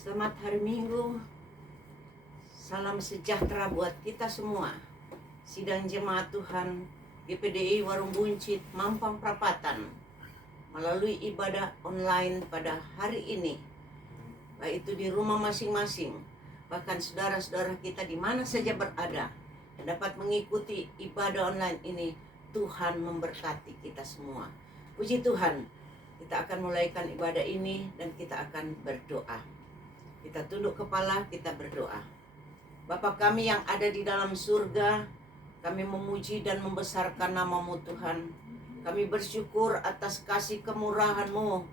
Selamat hari Minggu. Salam sejahtera buat kita semua. Sidang Jemaat Tuhan GPDI Warung Buncit, Mampang Perapatan, melalui ibadah online pada hari ini, baik itu di rumah masing-masing, bahkan saudara-saudara kita di mana saja berada yang dapat mengikuti ibadah online ini. Tuhan memberkati kita semua. Puji Tuhan, kita akan mulaikan ibadah ini dan kita akan berdoa. Kita tunduk kepala, kita berdoa. Bapa kami yang ada di dalam surga, kami memuji dan membesarkan nama-Mu Tuhan. Kami bersyukur atas kasih kemurahan-Mu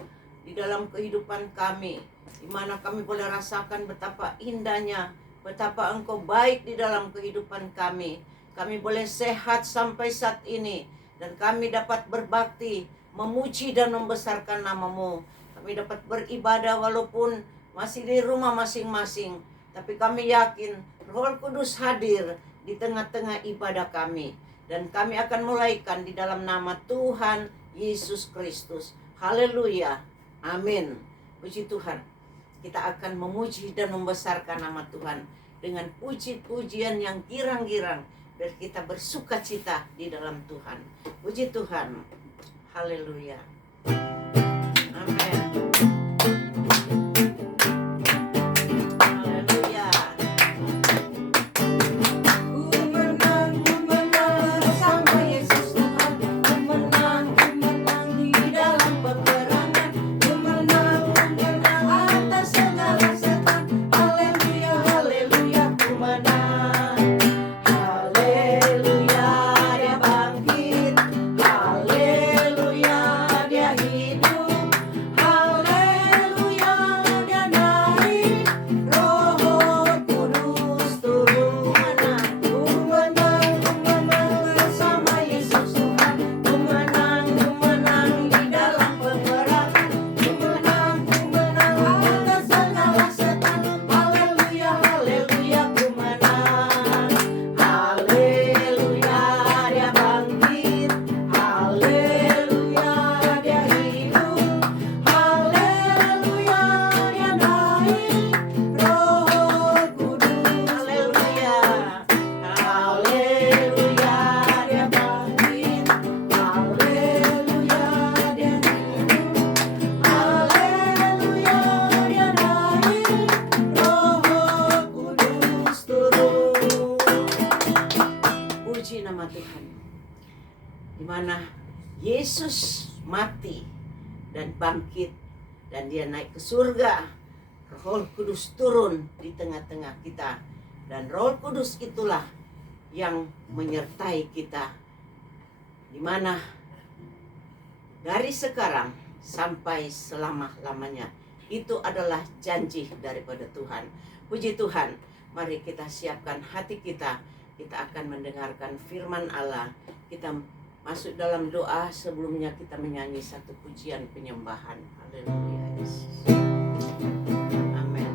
di dalam kehidupan kami, di mana kami boleh rasakan betapa indahnya, betapa Engkau baik di dalam kehidupan kami. Kami boleh sehat sampai saat ini, dan kami dapat berbakti, memuji dan membesarkan nama-Mu. Kami dapat beribadah walaupun masih di rumah masing-masing, tapi kami yakin Roh Kudus hadir di tengah-tengah ibadah kami. Dan kami akan mulaikan di dalam nama Tuhan Yesus Kristus. Haleluya. Amin. Puji Tuhan. Kita akan memuji dan membesarkan nama Tuhan dengan puji-pujian yang girang-girang, biar kita bersuka cita di dalam Tuhan. Puji Tuhan. Haleluya. Amin. Di mana Yesus mati dan bangkit dan dia naik ke surga. Roh Kudus turun di tengah-tengah kita, dan Roh Kudus itulah yang menyertai kita, di mana dari sekarang sampai selama-lamanya. Itu adalah janji daripada Tuhan. Puji Tuhan. Mari kita siapkan hati kita. Kita akan mendengarkan firman Allah. Kita masuk dalam doa, sebelumnya kita menyanyi satu pujian penyembahan. Haleluya Yesus. Amin.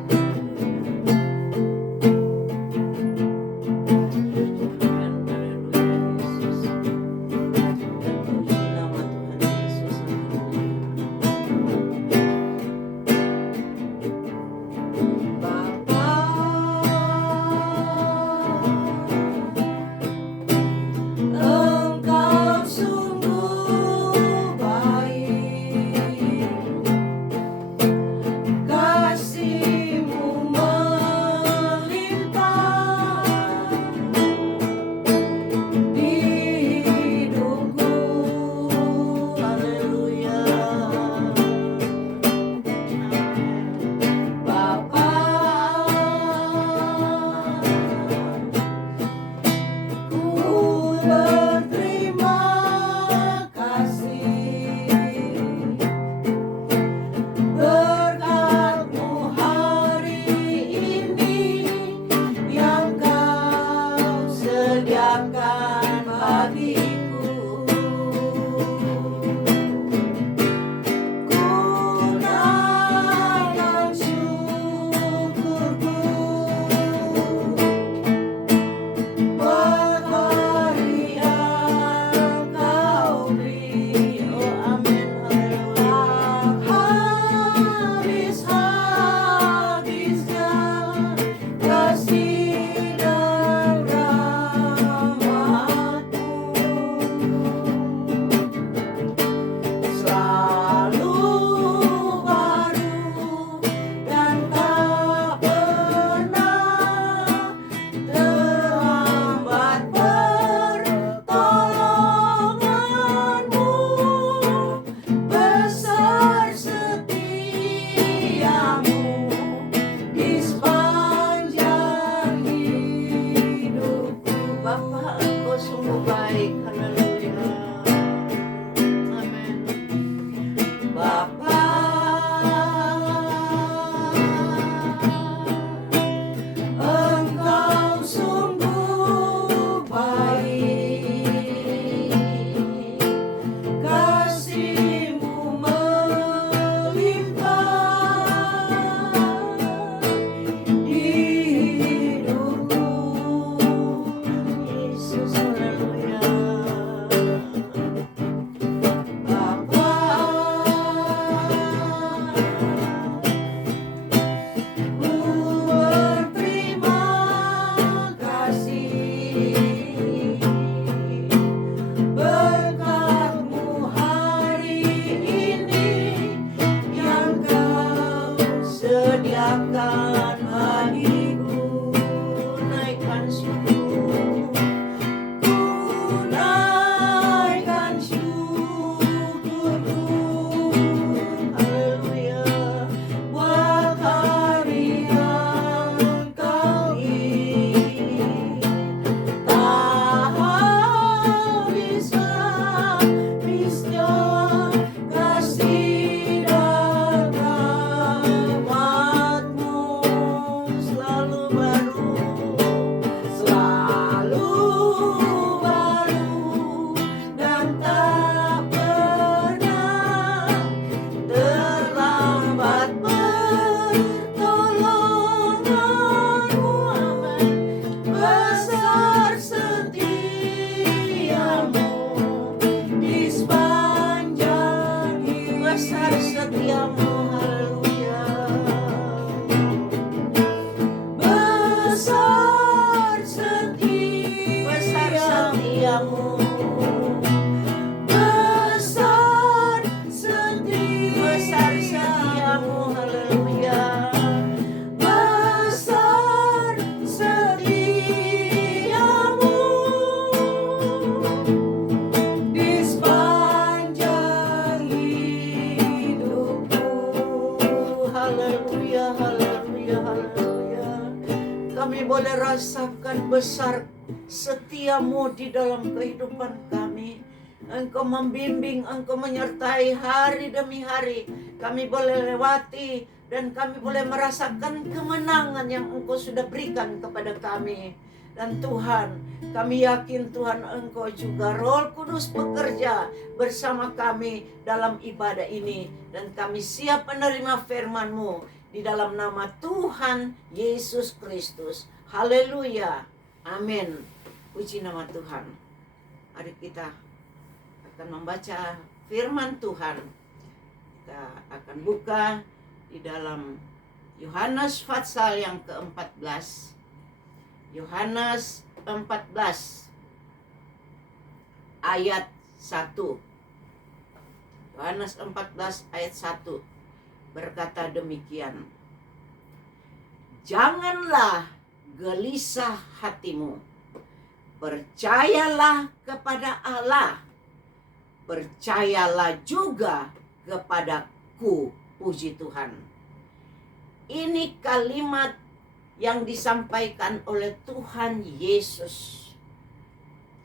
sediakan bagiku. Naikkan syukur, ku naikkan syukurku. Haleluya, buat hari yang Kau beri. Tak habis-habisnya kasih dan rahmat-Mu selalu baru, dan tak pernah terlambat pertolongan-Mu. Amin. Besar setiamu di sepanjang hidup. Besar setiamu, haleluya. Besar setiamu, besar setiamu, haleluya. Besar setiamu di sepanjang hidupku. Haleluya, haleluya, haleluya. Kami boleh rasakan besar setiamu di dalam kehidupan kami. Engkau membimbing, Engkau menyertai hari demi hari. Kami boleh lewati dan kami boleh merasakan kemenangan yang Engkau sudah berikan kepada kami. Dan Tuhan, kami yakin Tuhan Engkau juga Roh Kudus bekerja bersama kami dalam ibadah ini. Dan kami siap menerima firman-Mu di dalam nama Tuhan Yesus Kristus. Haleluya. Amin. Puji nama Tuhan. Mari kita akan membaca firman Tuhan. Kita akan buka di dalam Yohanes pasal yang ke-14. Yohanes 14 ayat 1. Yohanes 14 ayat 1 berkata demikian. Janganlah gelisah hatimu. Percayalah kepada Allah. Percayalah juga kepadaku. Puji Tuhan. Ini kalimat yang disampaikan oleh Tuhan Yesus.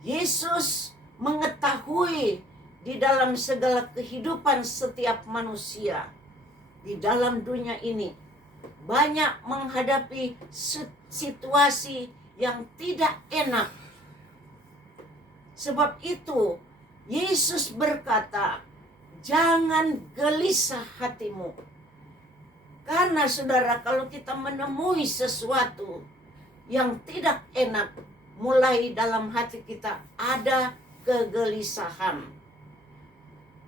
Yesus mengetahui di dalam segala kehidupan setiap manusia di dalam dunia ini banyak menghadapi situasi yang tidak enak. Sebab itu Yesus berkata, jangan gelisah hatimu. Karena saudara, kalau kita menemui sesuatu yang tidak enak, mulai dalam hati kita ada kegelisahan.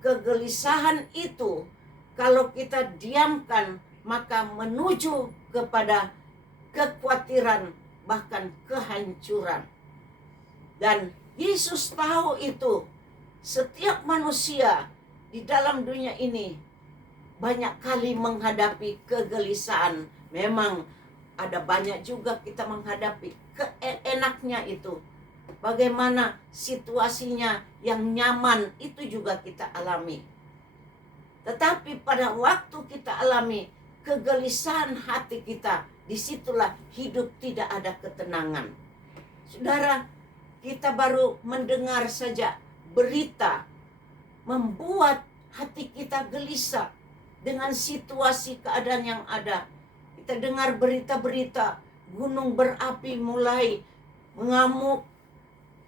Kegelisahan itu kalau kita diamkan, maka menuju kepada kekhawatiran, bahkan kehancuran. Dan Yesus tahu itu. Setiap manusia di dalam dunia ini banyak kali menghadapi kegelisahan. Memang ada banyak juga kita menghadapi keenaknya itu. Bagaimana situasinya yang nyaman itu juga kita alami. Tetapi pada waktu kita alami kegelisahan hati kita, disitulah hidup tidak ada ketenangan. Saudara, kita baru mendengar saja berita membuat hati kita gelisah dengan situasi keadaan yang ada. Kita dengar berita-berita gunung berapi mulai mengamuk,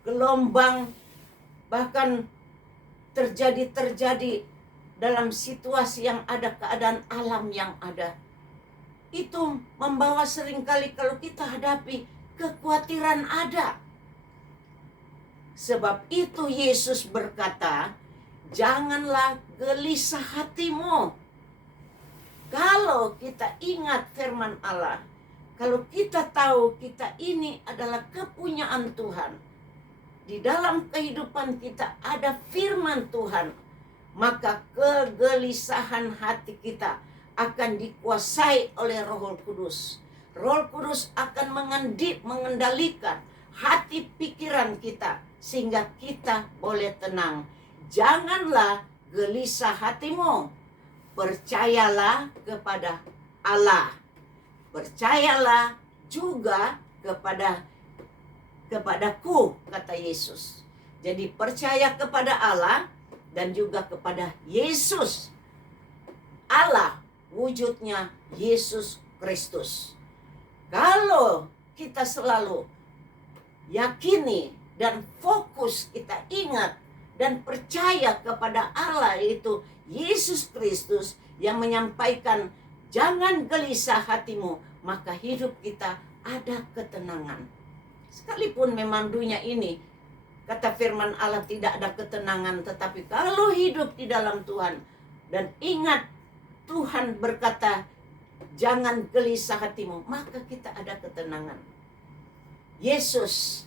gelombang bahkan terjadi dalam situasi yang ada, keadaan alam yang ada. Itu membawa seringkali kalau kita hadapi kekhawatiran ada. Sebab itu Yesus berkata, janganlah gelisah hatimu. Kalau kita ingat firman Allah, kalau kita tahu kita ini adalah kepunyaan Tuhan, di dalam kehidupan kita ada firman Tuhan, maka kegelisahan hati kita akan dikuasai oleh Roh Kudus. Roh Kudus akan mengendalikan hati pikiran kita sehingga kita boleh tenang. Janganlah gelisah hatimu. Percayalah kepada Allah. Percayalah juga kepadaku, kata Yesus. Jadi percaya kepada Allah dan juga kepada Yesus. Allah wujudnya Yesus Kristus. Kalau kita selalu yakini dan fokus, kita ingat dan percaya kepada Allah, itu Yesus Kristus yang menyampaikan jangan gelisah hatimu, maka hidup kita ada ketenangan. Sekalipun memang dunia ini, kata firman Allah, tidak ada ketenangan, tetapi kalau hidup di dalam Tuhan dan ingat Tuhan berkata jangan gelisah hatimu, maka kita ada ketenangan. Yesus,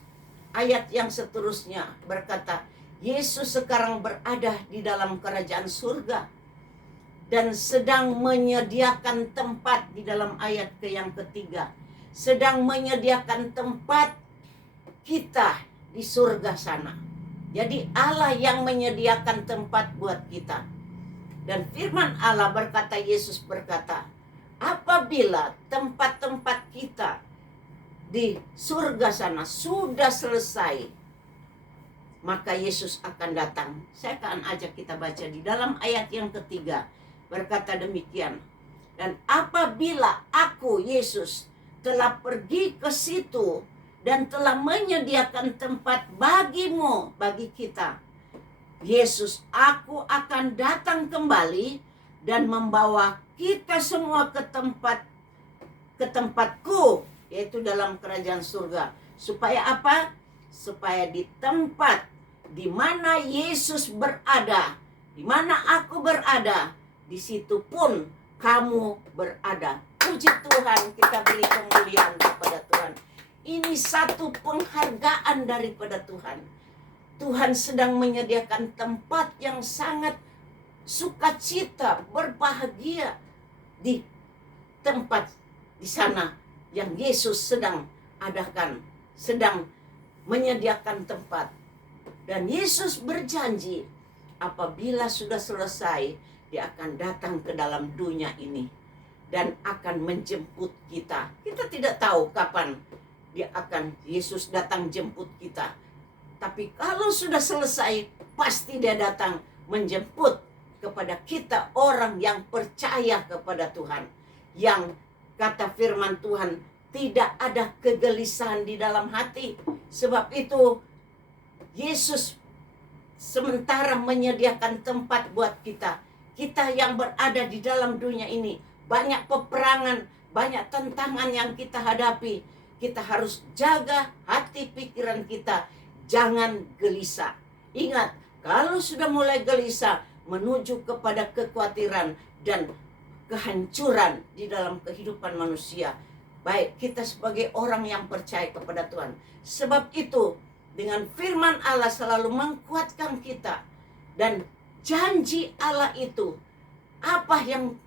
ayat yang seterusnya berkata, Yesus sekarang berada di dalam kerajaan surga dan sedang menyediakan tempat, di dalam ayat yang ketiga, sedang menyediakan tempat kita di surga sana. Jadi Allah yang menyediakan tempat buat kita. Dan firman Allah berkata, Yesus berkata, apabila tempat-tempat kita di surga sana sudah selesai, maka Yesus akan datang. Saya akan ajak kita baca di dalam ayat yang ketiga. Berkata demikian, dan apabila aku, Yesus, telah pergi ke situ dan telah menyediakan tempat bagimu, bagi kita, Yesus, aku akan datang kembali dan membawa kita semua ke tempatku, yaitu dalam kerajaan surga. Supaya apa? Supaya di tempat di mana Yesus berada, di mana aku berada, di situ pun kamu berada. Puji Tuhan, kita beri kemuliaan kepada Tuhan. Ini satu penghargaan daripada Tuhan. Tuhan sedang menyediakan tempat yang sangat sukacita, berbahagia di tempat di sana yang Yesus sedang adakan, sedang menyediakan tempat. Dan Yesus berjanji apabila sudah selesai, dia akan datang ke dalam dunia ini dan akan menjemput kita. Kita tidak tahu kapan Yesus datang jemput kita. Tapi kalau sudah selesai, pasti dia datang menjemput kepada kita, orang yang percaya kepada Tuhan. Yang kata firman Tuhan, tidak ada kegelisahan di dalam hati. Sebab itu Yesus sementara menyediakan tempat buat kita. Kita yang berada di dalam dunia ini, banyak peperangan, banyak tantangan yang kita hadapi. Kita harus jaga hati pikiran kita, jangan gelisah. Ingat, kalau sudah mulai gelisah, menuju kepada kekhawatiran dan kehancuran di dalam kehidupan manusia. Baik kita sebagai orang yang percaya kepada Tuhan. Sebab itu, dengan firman Allah selalu menguatkan kita. Dan janji Allah itu, apa yang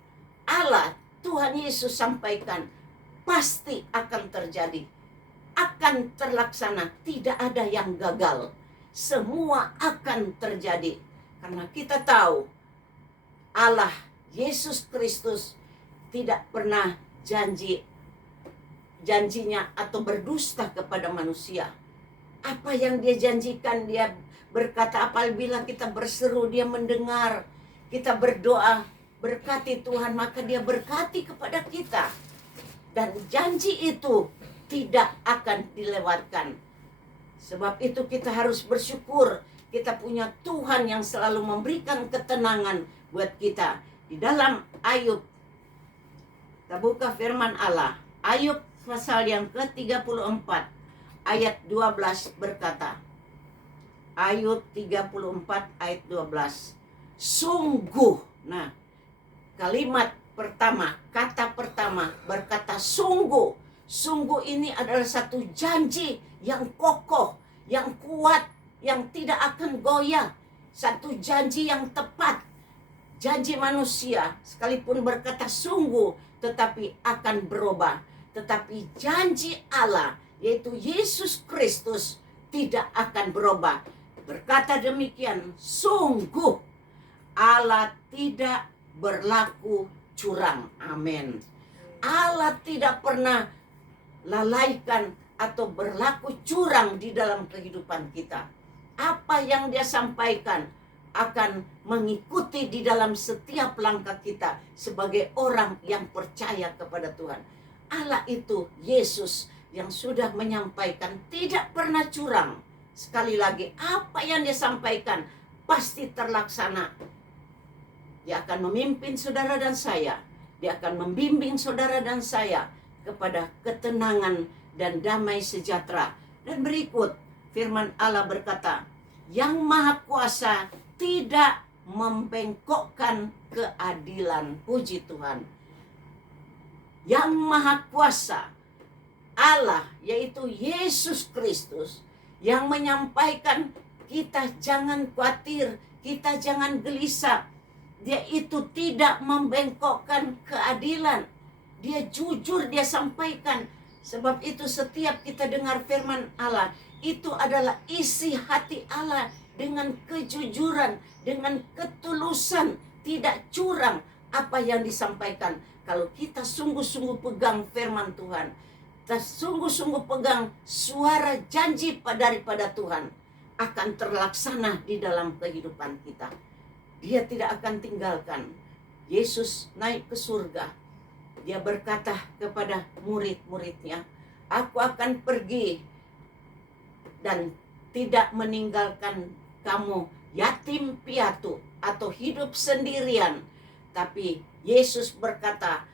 Allah, Tuhan Yesus sampaikan, pasti akan terjadi, akan terlaksana. Tidak ada yang gagal, semua akan terjadi. Karena kita tahu Allah, Yesus Kristus tidak pernah janjinya atau berdusta kepada manusia. Apa yang dia janjikan, dia berkata apabila kita berseru dia mendengar, kita berdoa berkati Tuhan, maka dia berkati kepada kita. Dan janji itu tidak akan dilewatkan. Sebab itu kita harus bersyukur, kita punya Tuhan yang selalu memberikan ketenangan buat kita. Di dalam Ayub, kita buka firman Allah, Ayub pasal yang ke-34 ayat 12 berkata, Ayub 34 ayat 12, sungguh. Nah, kalimat pertama, kata pertama berkata sungguh. Sungguh ini adalah satu janji yang kokoh, yang kuat, yang tidak akan goyah. Satu janji yang tepat. Janji manusia sekalipun berkata sungguh tetapi akan berubah. Tetapi janji Allah yaitu Yesus Kristus tidak akan berubah. Berkata demikian, sungguh Allah tidak berlaku curang. Amin. Allah tidak pernah lalaikan atau berlaku curang di dalam kehidupan kita. Apa yang Dia sampaikan akan mengikuti di dalam setiap langkah kita sebagai orang yang percaya kepada Tuhan. Allah itu Yesus yang sudah menyampaikan tidak pernah curang. Sekali lagi, apa yang Dia sampaikan pasti terlaksana. Dia akan memimpin saudara dan saya. Dia akan membimbing saudara dan saya kepada ketenangan dan damai sejahtera. Dan berikut firman Allah berkata, yang Maha Kuasa tidak membengkokkan keadilan. Puji Tuhan. Yang Maha Kuasa Allah yaitu Yesus Kristus yang menyampaikan kita jangan khawatir, kita jangan gelisah. Dia itu tidak membengkokkan keadilan. Dia jujur, Dia sampaikan. Sebab itu setiap kita dengar firman Allah, itu adalah isi hati Allah dengan kejujuran, dengan ketulusan, tidak curang apa yang disampaikan. Kalau kita sungguh-sungguh pegang firman Tuhan, kita sungguh-sungguh pegang suara janji daripada Tuhan, akan terlaksana di dalam kehidupan kita. Dia tidak akan tinggalkan. Yesus naik ke surga. Dia berkata kepada murid-muridnya, aku akan pergi dan tidak meninggalkan kamu yatim piatu atau hidup sendirian. Tapi Yesus berkata,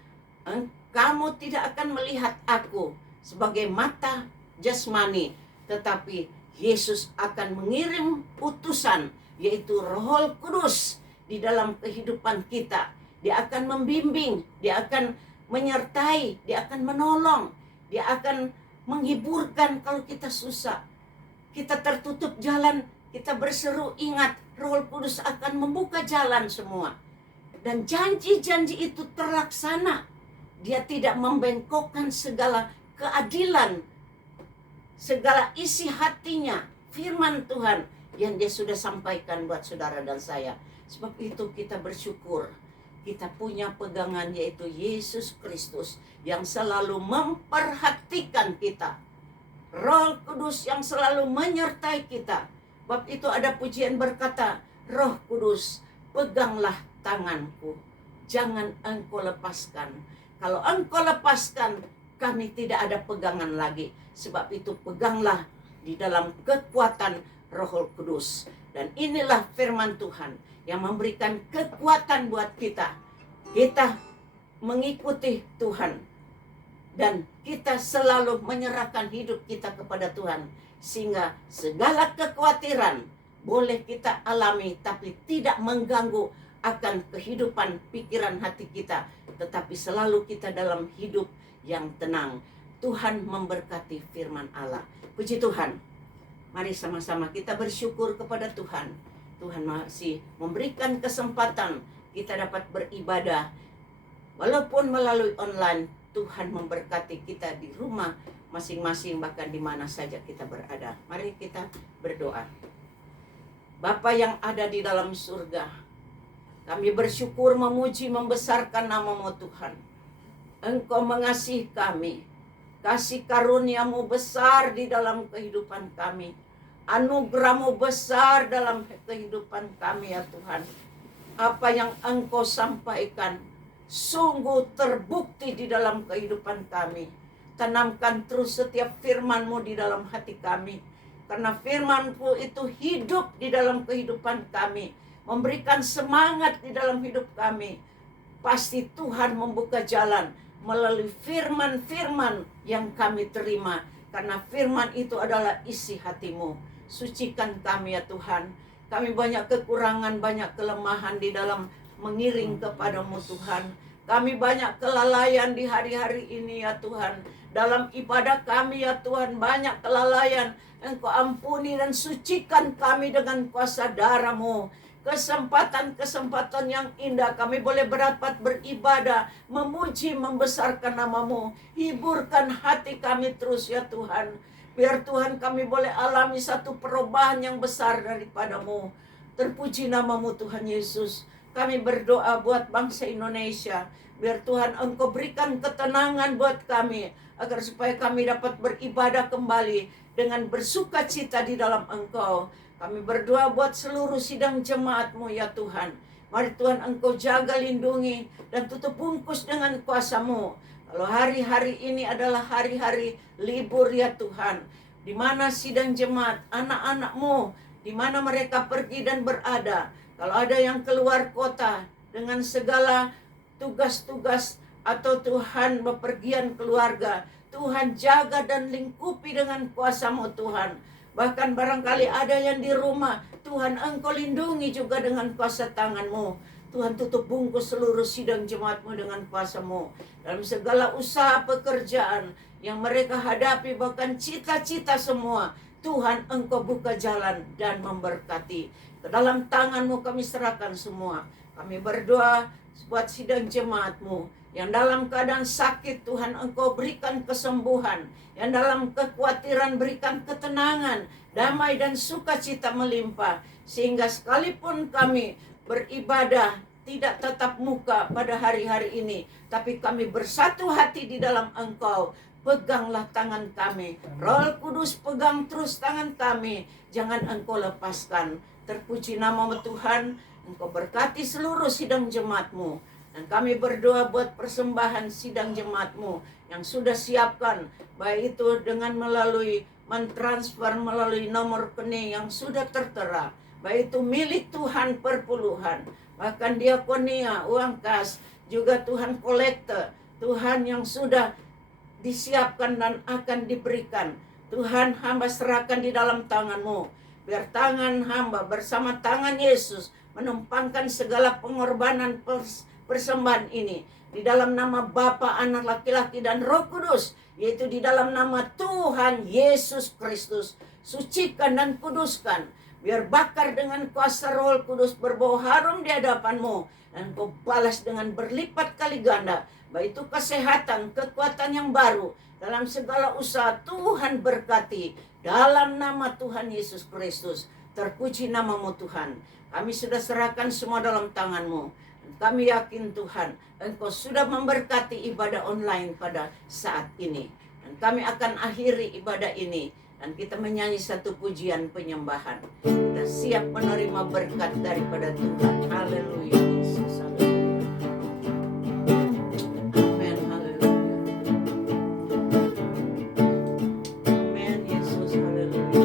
kamu tidak akan melihat aku sebagai mata jasmani, tetapi Yesus akan mengirim utusan, yaitu Roh Kudus di dalam kehidupan kita. Dia akan membimbing, Dia akan menyertai, Dia akan menolong, Dia akan menghiburkan kalau kita susah. Kita tertutup jalan, kita berseru, ingat, Roh Kudus akan membuka jalan semua. Dan janji-janji itu terlaksana. Dia tidak membengkokkan segala keadilan, segala isi hatinya, firman Tuhan yang Dia sudah sampaikan buat saudara dan saya. Sebab itu kita bersyukur, kita punya pegangan yaitu Yesus Kristus yang selalu memperhatikan kita. Roh Kudus yang selalu menyertai kita. Sebab itu ada pujian berkata, Roh Kudus, peganglah tanganku, jangan engkau lepaskan. Kalau engkau lepaskan, kami tidak ada pegangan lagi. Sebab itu peganglah di dalam kekuatan Roh Kudus. Dan inilah firman Tuhan yang memberikan kekuatan buat kita. Kita mengikuti Tuhan. Dan kita selalu menyerahkan hidup kita kepada Tuhan. Sehingga segala kekhawatiran boleh kita alami, tapi tidak mengganggu akan kehidupan pikiran hati kita. Tetapi selalu kita dalam hidup yang tenang. Tuhan memberkati firman Allah. Puji Tuhan. Mari sama-sama kita bersyukur kepada Tuhan. Tuhan masih memberikan kesempatan kita dapat beribadah. Walaupun melalui online, Tuhan memberkati kita di rumah masing-masing, bahkan di mana saja kita berada. Mari kita berdoa. Bapa yang ada di dalam surga, kami bersyukur, memuji, membesarkan nama-Mu Tuhan. Engkau mengasihi kami. Kasih karunia-Mu besar di dalam kehidupan kami. Anugerah-Mu besar dalam kehidupan kami ya Tuhan. Apa yang Engkau sampaikan sungguh terbukti di dalam kehidupan kami. Tanamkan terus setiap firman-Mu di dalam hati kami. Karena firman-Mu itu hidup di dalam kehidupan kami. Memberikan semangat di dalam hidup kami. Pasti Tuhan membuka jalan melalui firman-firman yang kami terima. Karena firman itu adalah isi hati-Mu. Sucikan kami ya Tuhan. Kami banyak kekurangan, banyak kelemahan di dalam mengiring kepadamu Tuhan. Kami banyak kelalaian di hari-hari ini ya Tuhan. Dalam ibadah kami ya Tuhan banyak kelalaian. Engkau ampuni dan sucikan kami dengan kuasa darah-Mu. kesempatan-kesempatan yang indah kami boleh berapat beribadah, memuji, membesarkan nama-Mu. Hiburkan hati kami terus ya Tuhan. Biar Tuhan kami boleh alami satu perubahan yang besar daripada-Mu. Terpuji nama-Mu Tuhan Yesus. Kami berdoa buat bangsa Indonesia. Biar Tuhan Engkau berikan ketenangan buat kami, agar supaya kami dapat beribadah kembali dengan bersuka cita di dalam Engkau. Kami berdoa buat seluruh sidang jemaat-Mu ya Tuhan. Mari Tuhan Engkau jaga, lindungi, dan tutup bungkus dengan kuasa-Mu. Kalau hari-hari ini adalah hari-hari libur ya Tuhan, di mana sidang jemaat, anak-anak-Mu, di mana mereka pergi dan berada. Kalau ada yang keluar kota dengan segala tugas-tugas atau Tuhan bepergian keluarga, Tuhan jaga dan lingkupi dengan kuasa-Mu Tuhan. Bahkan barangkali ada yang di rumah, Tuhan Engkau lindungi juga dengan kuasa tangan-Mu. Tuhan tutup bungkus seluruh sidang jemaat-Mu dengan kuasa-Mu. Dalam segala usaha pekerjaan yang mereka hadapi, bahkan cita-cita semua, Tuhan Engkau buka jalan dan memberkati. Ke dalam tangan-Mu kami serahkan semua. Kami berdoa buat sidang jemaat-Mu yang dalam keadaan sakit, Tuhan Engkau berikan kesembuhan. Yang dalam kekhawatiran berikan ketenangan, damai dan sukacita melimpah. Sehingga sekalipun kami beribadah tidak tatap muka pada hari-hari ini, tapi kami bersatu hati di dalam Engkau. Peganglah tangan kami. Roh Kudus pegang terus tangan kami. Jangan Engkau lepaskan. Terpuji nama-Mu Tuhan. Engkau berkati seluruh sidang jemaat-Mu. Dan kami berdoa buat persembahan sidang jemaat-Mu yang sudah siapkan, baik itu dengan melalui mentransfer melalui nomor rekening yang sudah tertera, baik itu milik Tuhan perpuluhan, bahkan diakonia, uang kas, juga Tuhan kolektor, Tuhan yang sudah disiapkan dan akan diberikan. Tuhan, hamba serahkan di dalam tangan-Mu. Biar tangan hamba bersama tangan Yesus menumpangkan segala pengorbanan persembahan ini di dalam nama Bapa, Anak, Laki-laki, dan Roh Kudus, yaitu di dalam nama Tuhan Yesus Kristus. Sucikan dan kuduskan, biar bakar dengan kuasa Roh Kudus berbau harum di hadapan-Mu, dan Kau balas dengan berlipat kali ganda, baik itu kesehatan, kekuatan yang baru dalam segala usaha. Tuhan berkati dalam nama Tuhan Yesus Kristus. Terpuji nama-Mu Tuhan. Kami sudah serahkan semua dalam tangan-Mu. Kami yakin Tuhan, Engkau sudah memberkati ibadah online pada saat ini. Dan kami akan akhiri ibadah ini, dan kita menyanyi satu pujian penyembahan. Kita siap menerima berkat daripada Tuhan. Haleluya Yesus. Amin. Haleluya. Amin Yesus. Haleluya.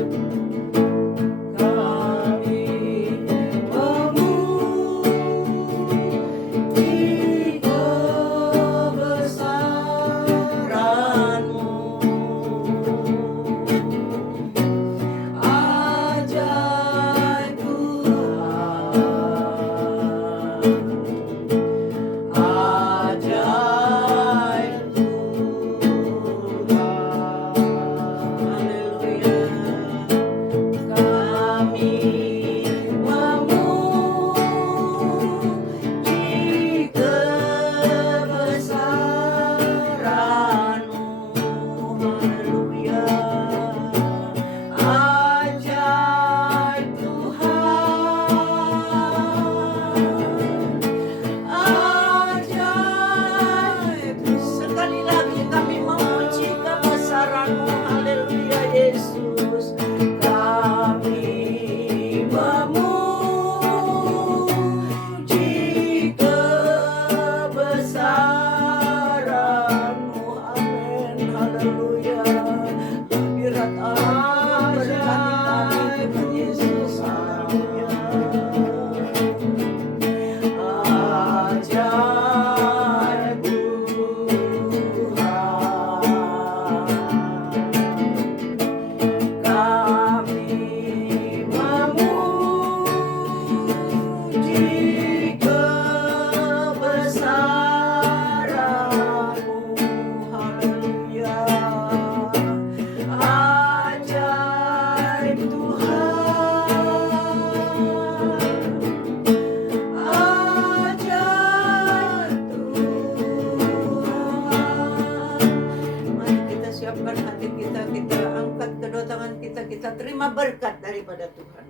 siapkan hati kita, kita angkat kedua tangan kita, kita terima berkat daripada Tuhan.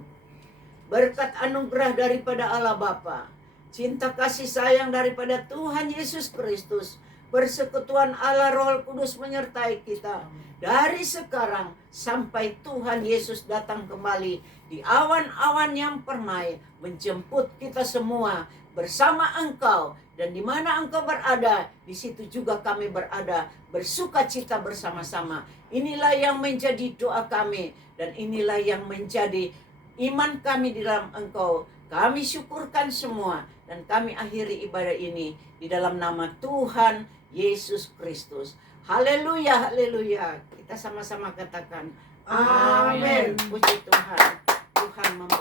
Berkat anugerah daripada Allah Bapa, cinta kasih sayang daripada Tuhan Yesus Kristus, persekutuan Allah Roh Kudus menyertai kita dari sekarang sampai Tuhan Yesus datang kembali di awan-awan yang permai, menjemput kita semua bersama Engkau. Dan di mana Engkau berada, di situ juga kami berada, bersuka cita bersama-sama. Inilah yang menjadi doa kami, dan inilah yang menjadi iman kami di dalam Engkau. Kami syukurkan semua, dan kami akhiri ibadah ini di dalam nama Tuhan Yesus Kristus. Haleluya, haleluya. Kita sama-sama katakan amin. Puji Tuhan. Tuhan memberkati.